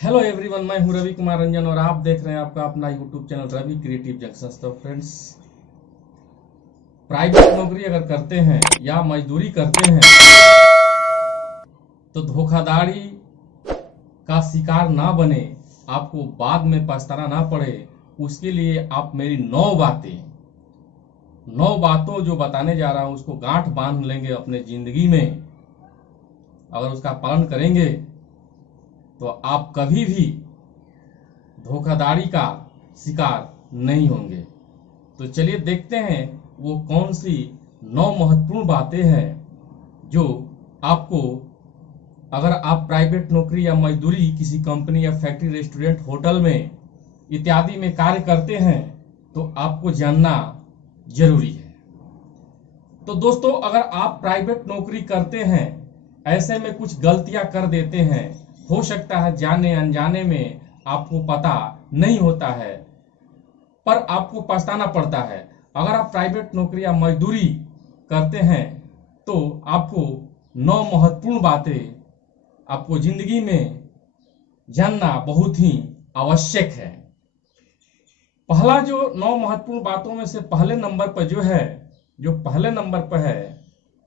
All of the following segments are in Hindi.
हेलो एवरीवन, मैं हूं रवि कुमार रंजन और आप देख रहे हैं आपका अपना YouTube channel Ravi creative junction. तो फ्रेंड्स, प्राइवेट नौकरी अगर करते हैं या मजदूरी करते हैं तो धोखाधड़ी का शिकार ना बने, आपको बाद में पछताना ना पड़े, उसके लिए आप मेरी 9 बातों जो बताने जा रहा हूं उसको गांठ बांध लेंगे अपने जिंदगी में। अगर उसका पालन करेंगे तो आप कभी भी धोखाधड़ी का शिकार नहीं होंगे। तो चलिए देखते हैं वो कौन सी 9 महत्वपूर्ण बातें हैं जो आपको, अगर आप प्राइवेट नौकरी या मजदूरी किसी कंपनी या फैक्ट्री, रेस्टोरेंट, होटल में इत्यादि में कार्य करते हैं तो आपको जानना जरूरी है। तो दोस्तों, अगर आप प्राइवेट नौकरी करते हैं, ऐसे में कुछ गलतियां कर देते हैं, हो सकता है जाने अनजाने में आपको पता नहीं होता है पर आपको पछताना पड़ता है। अगर आप प्राइवेट नौकरी या मजदूरी करते हैं तो आपको 9 महत्वपूर्ण बातें आपको जिंदगी में जानना बहुत ही आवश्यक है। पहला जो 9 महत्वपूर्ण बातों में से पहले नंबर पर है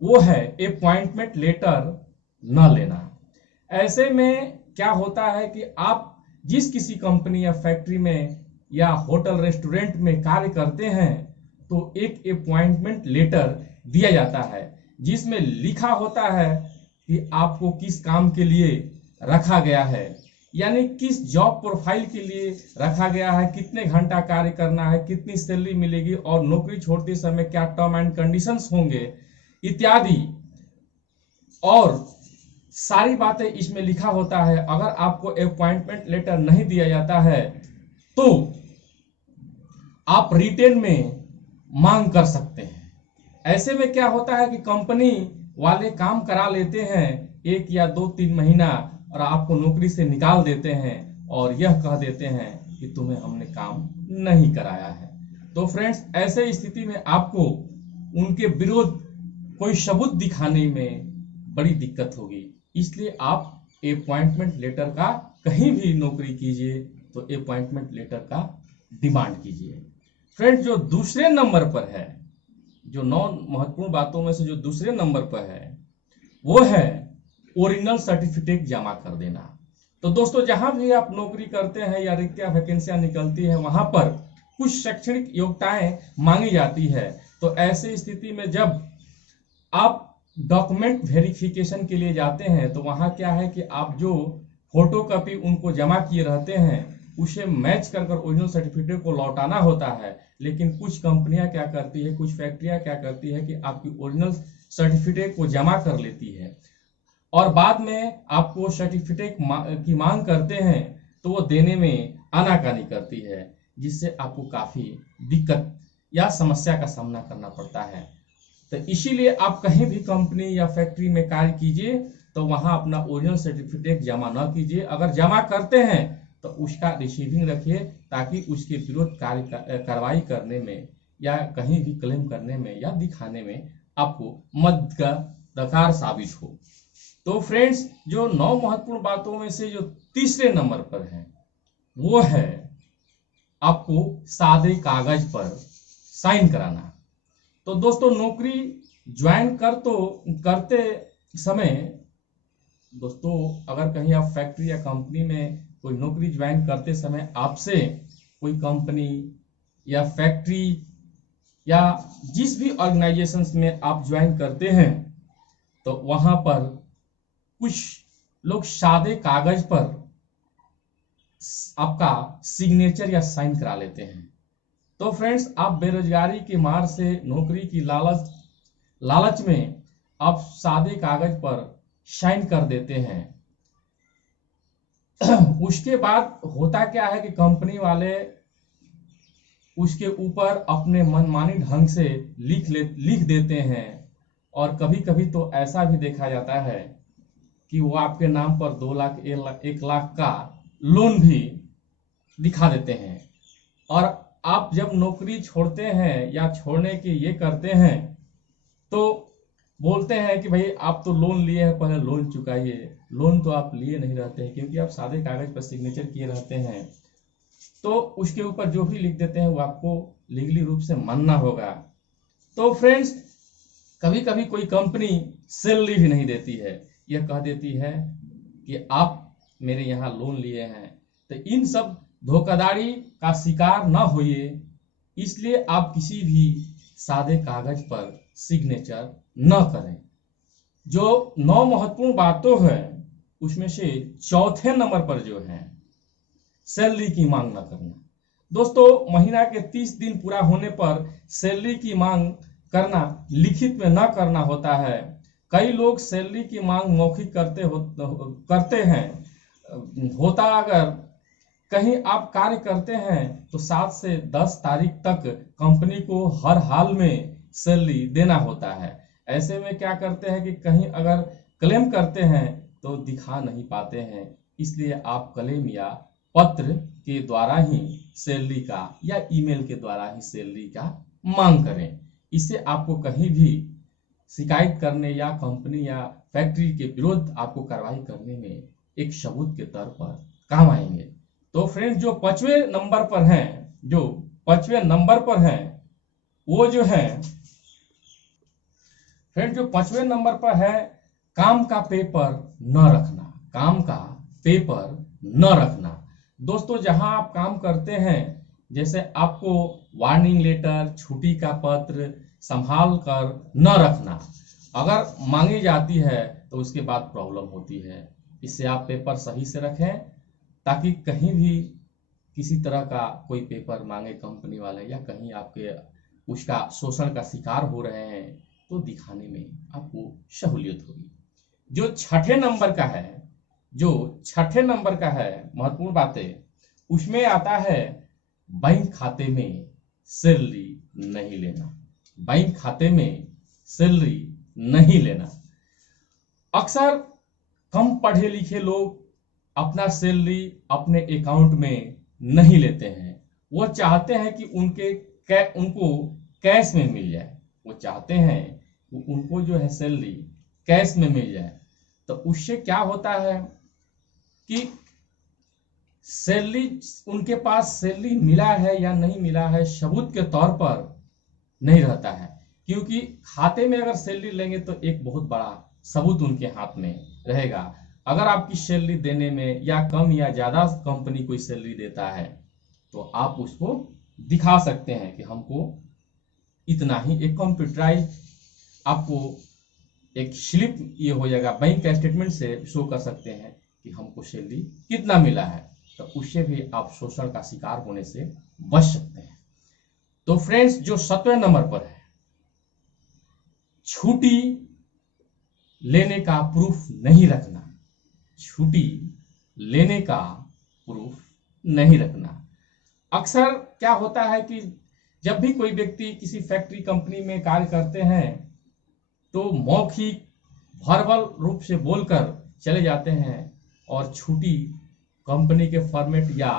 वो है अपॉइंटमेंट लेटर न लेना। ऐसे में क्या होता है कि आप जिस किसी कंपनी या फैक्ट्री में या होटल रेस्टोरेंट में कार्य करते हैं तो एक अपॉइंटमेंट लेटर दिया जाता है जिसमें लिखा होता है कि आपको किस काम के लिए रखा गया है, यानी किस जॉब प्रोफाइल के लिए रखा गया है, कितने घंटा कार्य करना है, कितनी सैलरी मिलेगी और नौकरी छोड़ते समय क्या टर्म एंड कंडीशंस होंगे इत्यादि, और सारी बातें इसमें लिखा होता है। अगर आपको अपॉइंटमेंट लेटर नहीं दिया जाता है तो आप रिटेन में मांग कर सकते हैं। ऐसे में क्या होता है कि कंपनी वाले काम करा लेते हैं 1 या 2-3 महीना और आपको नौकरी से निकाल देते हैं और यह कह देते हैं कि तुम्हें हमने काम नहीं कराया है। तो फ्रेंड्स, ऐसे स्थिति में आपको उनके विरोध कोई सबूत दिखाने में बड़ी दिक्कत होगी। इसलिए आप अपॉइंटमेंट लेटर का, कहीं भी नौकरी कीजिए तो अपॉइंटमेंट लेटर का डिमांड कीजिए। फ्रेंड्स, जो दूसरे नंबर पर है, जो 9 महत्वपूर्ण बातों में से जो दूसरे नंबर पर है वो है ओरिजिनल सर्टिफिकेट जमा कर देना। तो दोस्तों, जहां भी आप नौकरी करते हैं या रिक्तियां वैकेंसियां निकलती है वहां पर कुछ शैक्षणिक योग्यताएं मांगी जाती है। तो ऐसे स्थिति में जब आप डॉक्यूमेंट वेरिफिकेशन के लिए जाते हैं तो वहां क्या है कि आप जो फोटो कॉपी उनको जमा किए रहते हैं उसे मैच कर ओरिजिनल सर्टिफिकेट को लौटाना होता है। लेकिन कुछ कंपनियां क्या करती है, कुछ फैक्ट्रियां क्या करती है कि आपकी ओरिजिनल सर्टिफिकेट को जमा कर लेती है और बाद में आपको सर्टिफिकेट की मांग करते हैं तो वो देने में आनाकानी करती है, जिससे आपको काफी दिक्कत या समस्या का सामना करना पड़ता है। तो इसीलिए आप कहीं भी कंपनी या फैक्ट्री में कार्य कीजिए तो वहां अपना ओरिजिनल सर्टिफिकेट जमा न कीजिए। अगर जमा करते हैं तो उसका रिसीविंग रखिए ताकि उसके विरुद्ध कार्रवाई करने में या कहीं भी क्लेम करने में या दिखाने में आपको मददगार साबित हो। तो फ्रेंड्स, जो 9 महत्वपूर्ण बातों में से जो तीसरे नंबर पर है वो है आपको सादे कागज पर साइन कराना। तो दोस्तों, नौकरी ज्वाइन करते समय दोस्तों, अगर कहीं आप फैक्ट्री या कंपनी में कोई नौकरी ज्वाइन करते समय आपसे कोई कंपनी या फैक्ट्री या जिस भी ऑर्गेनाइजेशंस में आप ज्वाइन करते हैं तो वहां पर कुछ लोग सादे कागज पर आपका सिग्नेचर या साइन करा लेते हैं। तो फ्रेंड्स, आप बेरोजगारी की मार से नौकरी की लालच में आप सादे कागज पर साइन कर देते हैं। उसके बाद होता क्या है कि कंपनी वाले उसके ऊपर अपने मनमानी ढंग से लिख देते हैं और कभी कभी तो ऐसा भी देखा जाता है कि वो आपके नाम पर 2 लाख 1 लाख का लोन भी दिखा देते हैं। और आप जब नौकरी छोड़ते हैं या छोड़ने की ये करते हैं तो बोलते हैं कि भाई आप तो लोन लिए हैं, पहले लोन चुकाइए। लोन तो आप लिए नहीं रहते हैं, क्योंकि आप सादे कागज पर सिग्नेचर किए रहते हैं, तो उसके ऊपर जो भी लिख देते हैं वो आपको लीगली रूप से मानना होगा। तो फ्रेंड्स, कभी कभी कोई कंपनी सैलरी भी नहीं देती है, यह कह देती है कि आप मेरे यहाँ लोन लिए हैं। तो इन सब धोखाधड़ी का शिकार न होइए, इसलिए आप किसी भी सादे कागज पर सिग्नेचर न करें। जो 9 महत्वपूर्ण बातों हैं उसमें से चौथे नंबर पर जो है सैलरी की मांग न करना। दोस्तों, महीना के 30 दिन पूरा होने पर सैलरी की मांग करना लिखित में न करना होता है। कई लोग सैलरी की मांग मौखिक करते हैं। होता अगर कहीं आप कार्य करते हैं तो 7 से 10 तारीख तक कंपनी को हर हाल में सैलरी देना होता है। ऐसे में क्या करते हैं कि कहीं अगर क्लेम करते हैं तो दिखा नहीं पाते हैं, इसलिए आप क्लेम या पत्र के द्वारा ही सैलरी का या ईमेल के द्वारा ही सैलरी का मांग करें। इससे आपको कहीं भी शिकायत करने या कंपनी या फैक्ट्री के विरुद्ध आपको कार्रवाई करने में एक सबूत के तौर पर काम आएंगे। तो फ्रेंड्स, जो पांचवें नंबर पर है काम का पेपर न रखना। दोस्तों, जहां आप काम करते हैं, जैसे आपको वार्निंग लेटर, छुट्टी का पत्र संभाल कर न रखना। अगर मांगी जाती है तो उसके बाद प्रॉब्लम होती है। इससे आप पेपर सही से रखें, ताकि कहीं भी किसी तरह का कोई पेपर मांगे कंपनी वाले या कहीं आपके उसका शोषण का शिकार हो रहे हैं तो दिखाने में आपको सहूलियत होगी। जो छठे नंबर का है महत्वपूर्ण बातें, उसमें आता है बैंक खाते में सैलरी नहीं लेना। अक्सर कम पढ़े लिखे लोग अपना सैलरी अपने अकाउंट में नहीं लेते हैं। वो चाहते हैं कि उनको कैश में मिल जाए। वो चाहते हैं कि उनको जो है सैलरी कैश में मिल जाए। तो उससे क्या होता है कि उनके पास सैलरी मिला है या नहीं मिला है सबूत के तौर पर नहीं रहता है, क्योंकि खाते में अगर सैलरी लेंगे तो एक बहुत बड़ा सबूत उनके हाथ में रहेगा। अगर आपकी सैलरी देने में या कम या ज्यादा कंपनी कोई सैलरी देता है तो आप उसको दिखा सकते हैं कि हमको इतना ही। एक कंप्यूटराइज आपको एक स्लिप ये हो जाएगा, बैंक का स्टेटमेंट से शो कर सकते हैं कि हमको सैलरी कितना मिला है। तो उससे भी आप शोषण का शिकार होने से बच सकते हैं। तो फ्रेंड्स, जो 7वें नंबर पर है, छुट्टी लेने का प्रूफ नहीं रखना। अक्सर क्या होता है कि जब भी कोई व्यक्ति किसी फैक्ट्री कंपनी में कार्य करते हैं तो मौखिक वर्बल रूप से बोलकर चले जाते हैं और छुट्टी कंपनी के फॉर्मेट या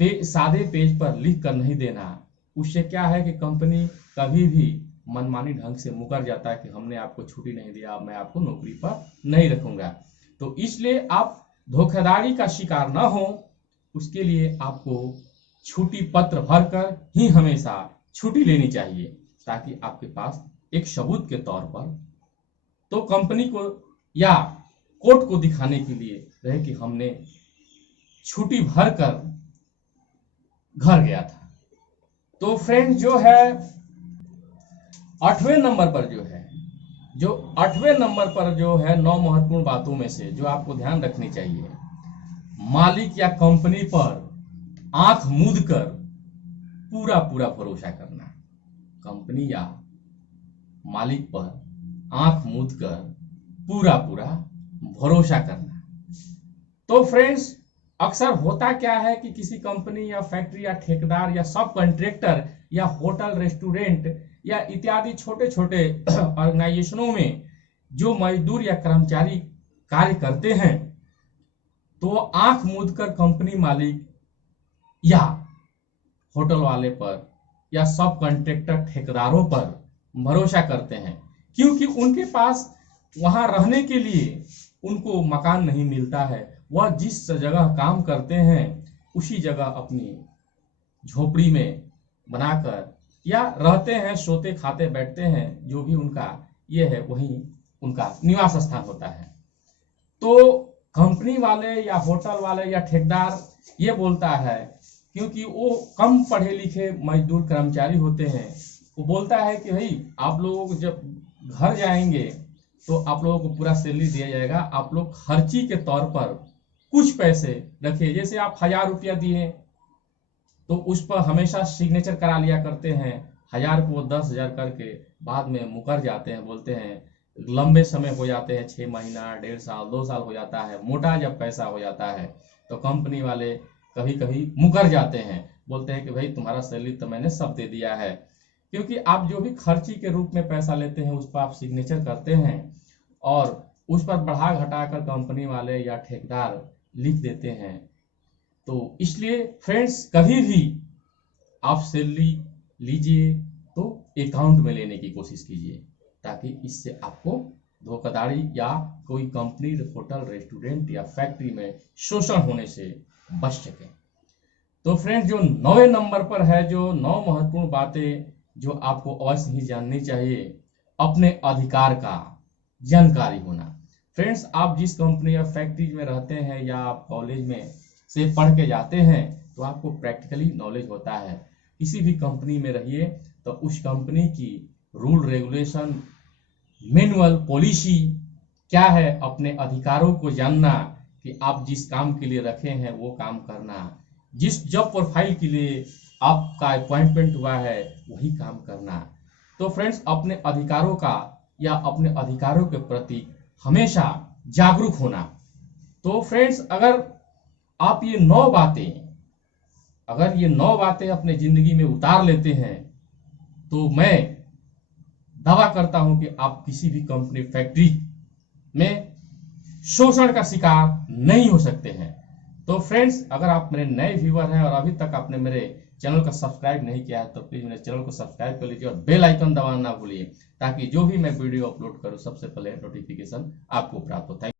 सादे पेज पर लिख कर नहीं देना। उससे क्या है कि कंपनी कभी भी मनमानी ढंग से मुकर जाता है कि हमने आपको छुट्टी नहीं दिया, मैं आपको नौकरी पर नहीं रखूंगा। तो इसलिए आप धोखाधड़ी का शिकार न हो, उसके लिए आपको छुट्टी पत्र भरकर ही हमेशा छुट्टी लेनी चाहिए, ताकि आपके पास एक सबूत के तौर पर तो कंपनी को या कोर्ट को दिखाने के लिए रहे कि हमने छुट्टी भरकर घर गया था। तो फ्रेंड, जो है 8वें नंबर पर जो है 9 महत्वपूर्ण बातों में से जो आपको ध्यान रखनी चाहिए, मालिक या कंपनी पर आंख मूंद कर पूरा भरोसा करना। कंपनी या मालिक पर आंख मूंद कर पूरा भरोसा करना। तो फ्रेंड्स, अक्सर होता क्या है कि किसी कंपनी या फैक्ट्री या ठेकेदार या सब कॉन्ट्रैक्टर या होटल, रेस्टोरेंट या इत्यादि छोटे छोटे ऑर्गेनाइजेशनों में जो मजदूर या कर्मचारी कार्य करते हैं, तो आंख मूंद कर कंपनी मालिक या होटल वाले पर या सब कॉन्ट्रैक्टर ठेकेदारों पर भरोसा करते हैं, क्योंकि उनके पास वहां रहने के लिए उनको मकान नहीं मिलता है, वह जिस जगह काम करते हैं उसी जगह अपनी झोपड़ी में बनाकर या रहते हैं, सोते खाते बैठते हैं, जो भी उनका ये है वही उनका निवास स्थान होता है। तो कंपनी वाले या होटल वाले या ठेकेदार ये बोलता है, क्योंकि वो कम पढ़े लिखे मजदूर कर्मचारी होते हैं, वो बोलता है कि भाई आप लोगों को जब घर जाएंगे तो आप लोगों को पूरा सैलरी दिया जाएगा, आप लोग खर्ची के तौर पर कुछ पैसे रखिए। जैसे आप 1000 रुपया दिए तो उस पर हमेशा सिग्नेचर करा लिया करते हैं, 1000 को 10,000 करके बाद में मुकर जाते हैं, बोलते हैं लंबे समय हो जाते हैं, 6 महीना 1.5 साल 2 साल हो जाता है, मोटा जब पैसा हो जाता है तो कंपनी वाले कभी कभी मुकर जाते हैं, बोलते हैं कि भाई तुम्हारा सैलरी तो मैंने सब दे दिया है। क्योंकि आप जो भी खर्ची के रूप में पैसा लेते हैं उस पर आप सिग्नेचर करते हैं और उस पर बढ़ा घटा कर कंपनी वाले या ठेकेदार लिख देते हैं। तो इसलिए फ्रेंड्स, कभी भी आप सैलरी लीजिए तो अकाउंट में लेने की कोशिश कीजिए, ताकि इससे आपको धोखाधड़ी या कोई कंपनी, होटल, रेस्टोरेंट या फैक्ट्री में शोषण होने से बच सके। तो फ्रेंड्स, जो 9वें नंबर पर है, जो 9 महत्वपूर्ण बातें जो आपको अवश्य ही जाननी चाहिए, अपने अधिकार का जानकारी होना। फ्रेंड्स, आप जिस कंपनी या फैक्ट्री में रहते हैं या आप कॉलेज में से पढ़ के जाते हैं तो आपको प्रैक्टिकली नॉलेज होता है। किसी भी कंपनी में रहिए तो उस कंपनी की रूल रेगुलेशन, मैनुअल, पॉलिसी क्या है, अपने अधिकारों को जानना कि आप जिस काम के लिए रखे हैं वो काम करना, जिस जॉब प्रोफाइल के लिए आपका अपॉइंटमेंट हुआ है वही काम करना। तो फ्रेंड्स, अपने अधिकारों का या अपने अधिकारों के प्रति हमेशा जागरूक होना। तो फ्रेंड्स, अगर आप ये 9 बातें अपने जिंदगी में उतार लेते हैं तो मैं दावा करता हूं कि आप किसी भी कंपनी, फैक्ट्री में शोषण का शिकार नहीं हो सकते हैं। तो फ्रेंड्स, अगर आप मेरे नए व्यूअर हैं और अभी तक आपने मेरे चैनल को सब्सक्राइब नहीं किया है तो प्लीज मेरे चैनल को सब्सक्राइब कर लीजिए और बेल आइकन दबाना ना भूलिए, ताकि जो भी मैं वीडियो अपलोड करूं सबसे पहले नोटिफिकेशन आपको प्राप्त हो।